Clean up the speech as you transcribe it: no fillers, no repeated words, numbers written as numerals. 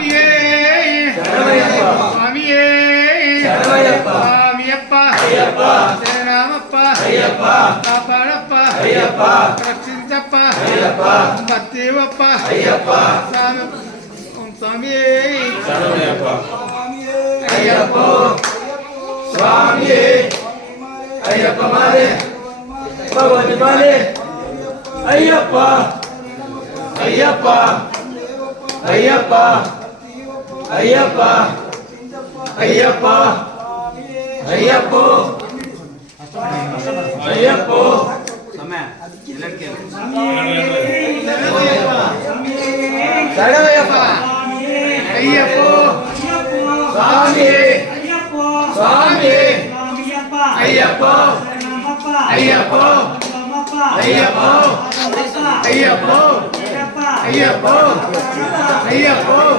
சுவாமியே சுவாமியே சுவாமியப்பா சேனாமப்பா காப்பாடப்பா ரட்சிஞ்சப்பா பத்தேவப்பா சுவாமியே ஐயப்போ சுவாமியே ஐயப்ப மாலே பகவதி மாலே ஐயப்பா ஐயப்பா ஐயப்பா ஐயப்பா ஐயப்பா ஐயப்போ ஐயப்போ சரவையப்பா ஐயப்போ சுவாமி சுவாமி ஐயப்போ ஐயப்போ ஐயப்போ ஐயப்போ ஐயப்போ ஐயப்போ